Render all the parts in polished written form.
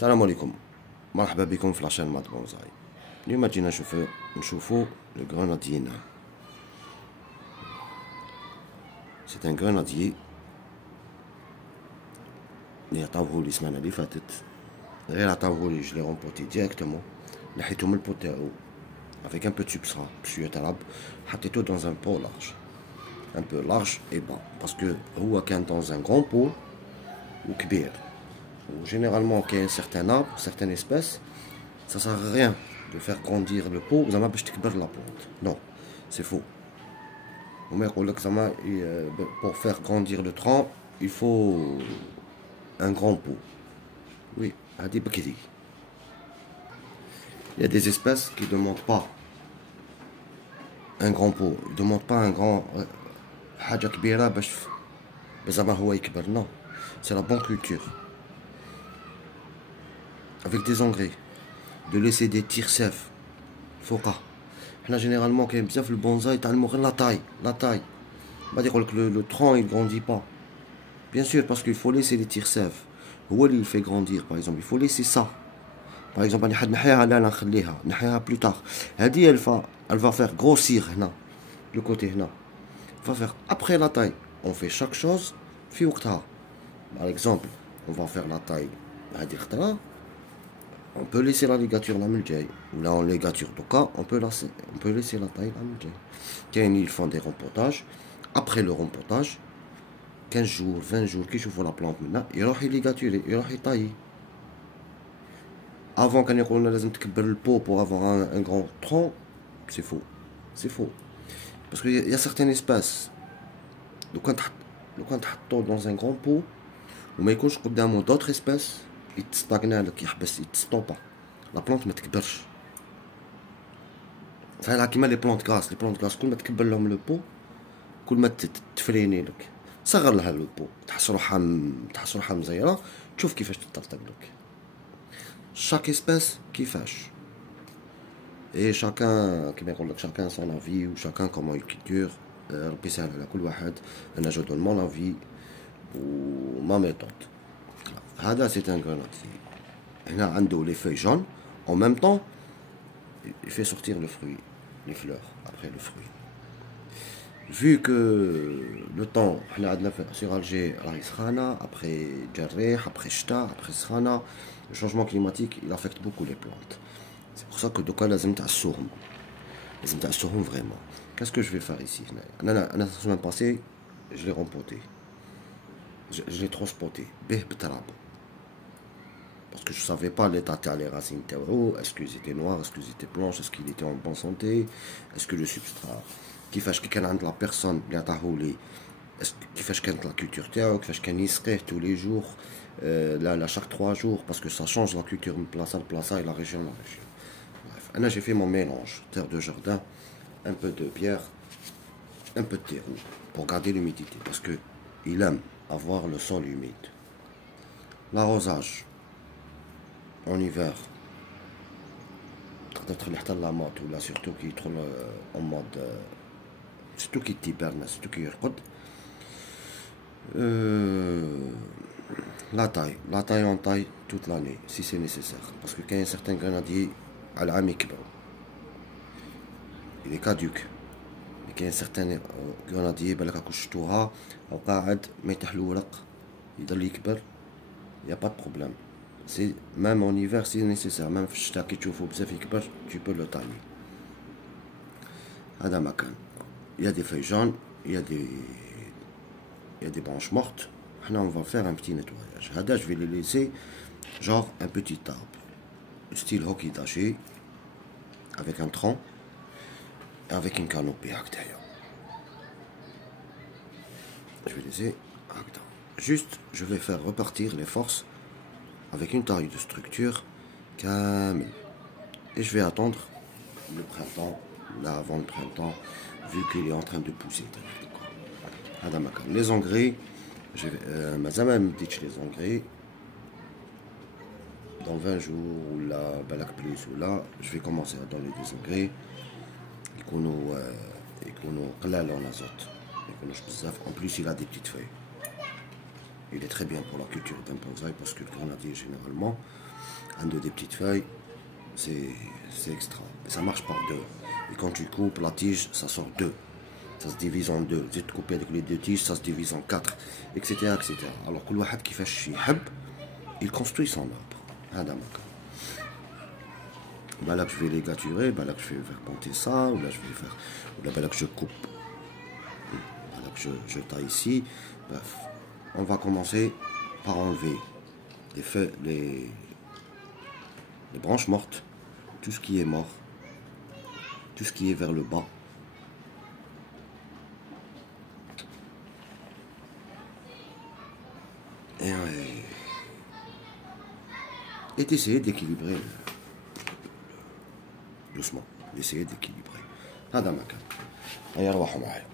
السلام عليكم. مرحبا بكم في لاشين مات بونزاي. اليوم جينا نشوفو لو غروناديي ناع. سي ان غروناديي اللي عطاوهولي السمانه اللي فاتت، غير عطاوهولي جو لي رومبوتي ديريكتومون، نحيتو من البو تاعو افيك ان بو دو سبسترا باش يتراب، حطيتو دون ان بو لارج، un peu large et bas, parce que هو كان dans un grand pot وكبير. Généralement, quand il y a un certain arbre, certaines espèces, ça ne sert à rien de faire grandir le pot la plante. Non, c'est faux. Pour faire grandir le tronc, il faut un grand pot. Oui, il y a des espèces qui ne demandent pas un grand pot, ils ne demandent pas un grand... Non, c'est la bonne culture. Avec des engrais, de laisser des tirs sèves. فوقها. Là, généralement, quand il y a bien le bonsaï, tu as la taille. On va dire que le tronc, il ne grandit pas. Bien sûr, parce qu'il faut laisser les tirs sèves. Où il fait grandir, par exemple. Il faut laisser ça. Par exemple, plus tard. Elle va faire grossir le côté. Va faire après la taille. On fait chaque chose. Par exemple, on va faire la taille. On peut laisser la ligature la muljaï. Ou là, en ligature de cas, on peut laisser la taille la muljaï. Quand ils font des rempotages, après le rempotage, 15 jours, 20 jours, qui chauffent la plante maintenant, ils vont ligaturer, ils vont tailler. Avant qu'on ait le pot pour avoir un grand tronc, c'est faux. C'est faux. Parce qu'il y a certaines espèces. Donc, quand tu as dans un grand pot, ou mais quand je regarde d'autres espèces, يتستوبا لا بلانت ما تكبرش. فعلا كيما لي بلانت كاس كل ما تكبر لهم لو بو كل ما تفريني لك. صغر لها لو بو، تحس روحها مزيره، تشوف كيفاش تطرطق لك. شاك اسباس كيفاش اي شاكان كيما يقول لك شاكان سون افي و شاكان كومون يكولتور. ربي يسهل على كل واحد. انا جو دون مون افي و ما ميثود. هذا c'est un grenadier. هنا عنده les feuilles jaunes, en même temps il fait sortir le fruit, les fleurs après le fruit. Vu que le temps هنا عندنا sur Alger راهي سخانة, après جريح, après شتا, après سخانة, le changement climatique il affecte beaucoup les plantes. C'est pour ça que دوكا لازم تعسوهم vraiment. Qu'est-ce que je vais faire ici? أنا la semaine passée je l'ai rempoté, je l'ai transporté به بتراب. Parce que je ne savais pas l'état des racines. Est-ce qu'ils étaient noirs, est-ce qu'ils étaient blanches, est-ce qu'il était en bonne santé, est-ce que le substrat, qui fait que la personne, qui fait que la culture, qui fait qu'un isquet tous les jours, là, chaque 3 jours, parce que ça change la culture de place et la région. Bref, là j'ai fait mon mélange, terre de jardin, un peu de pierre, un peu de terreau, pour garder l'humidité, parce que il aime avoir le sol humide. L'arrosage. En hiver, تدخل حتى لا مات ولا surtout كي يدخل en mode surtout كي تيبرنا surtout كي يرقد. La taille on taille toute l'année si c'est nécessaire, parce que quand il y a certains grenadiers على عام يكبروا il est caduc. mais quand il y a certains grenadiers بالك راكو شفتوها أو قاعد ما يطيح له ورق يضل يكبر, il y a pas de problème. Même en hiver si nécessaire, même si tu peux le tailler. Il y a des feuilles jaunes, il y a des branches mortes. Là on va faire un petit nettoyage. Je vais les laisser genre un petit arbre, style hockey taché, avec un tronc et avec une canopée à l'intérieur. Je vais laisser juste, je vais faire repartir les forces avec une taille de structure camel. Et je vais attendre le printemps, là avant le printemps, vu qu'il est en train de pousser. Les engrais, les engrais, dans 20 jours, ou là, plus, ou là, je vais commencer à donner des engrais. En plus, il a des petites feuilles. Il est très bien pour la culture d'un bonsaï, parce que le grenadier généralement عنده des petites feuilles, c'est extra. Et ça marche par deux. Et quand tu coupes la tige, ça sort deux. Ça se divise en deux. Si tu coupes avec les deux tiges, ça se divise en quatre, etc. etc. Alors كل واحد كيفاش يحب il construit son arbre. هذا مكان. Bah là que je vais les gâturer, bah là que je vais faire ponter ça, ou là je vais faire, ou là, bah là que je coupe, bah là que je taille ici. Bref, on va commencer par enlever les feuilles, les branches mortes, tout ce qui est mort, tout ce qui est vers le bas. Et d'essayer d'équilibrer doucement, d'essayer d'équilibrer. هذا مكان. هيا روحوا معايا.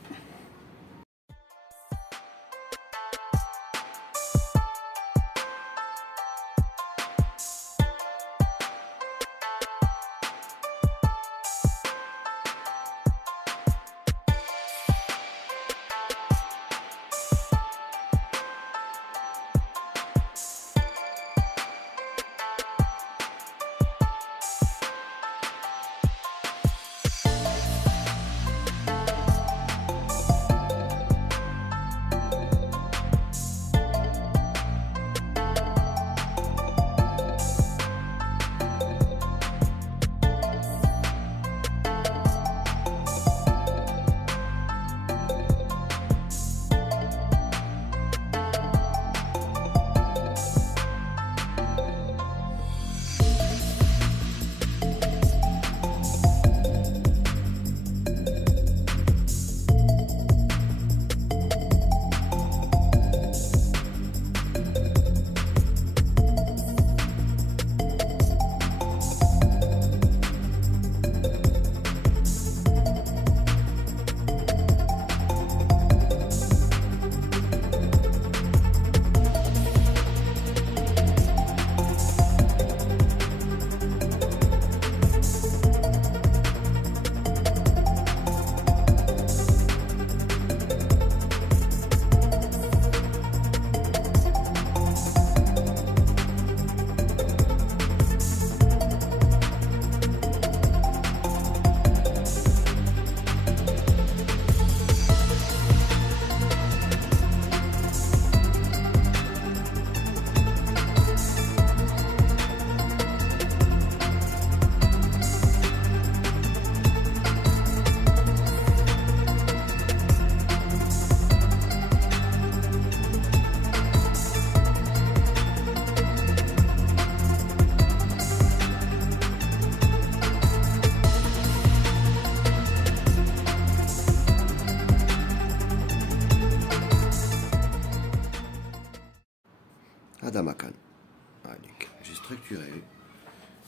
J'ai structuré,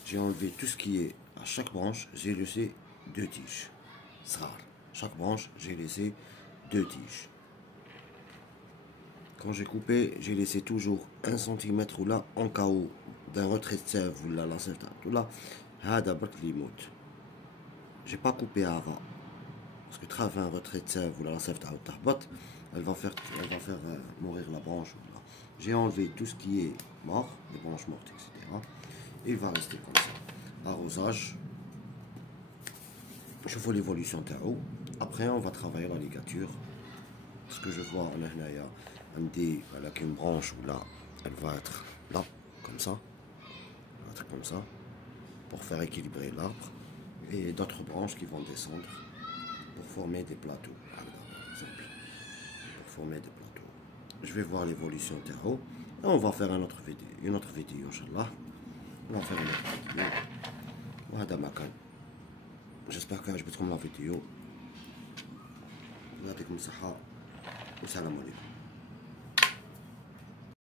j'ai enlevé tout ce qui est à chaque branche, j'ai laissé deux tiges. Chaque branche, j'ai laissé deux tiges. Quand j'ai coupé, j'ai laissé toujours 1 cm ou là en cas où d'un retrait de sève ou là la sève ou là, j'ai pas coupé avant parce que travailler un retrait de sève ou là la sève elle va faire mourir la branche. J'ai enlevé tout ce qui est mort, les branches mortes, etc. Et il va rester comme ça. Arrosage. Je vois l'évolution terreau. Après, on va travailler la ligature. Ce que je vois en Ahnaya, avec une branche où là, elle va être là, comme ça. Elle va être comme ça. Pour faire équilibrer l'arbre. Et d'autres branches qui vont descendre pour former des plateaux. Par exemple. Pour former des plateaux. Je vais voir l'évolution terreau. Et on va faire une autre vidéo, Inch'Allah. On va faire une autre vidéo. وهذا مكان. J'espère que عجبتكم la vidéo. يعطيكم الصحة والسلام عليكم.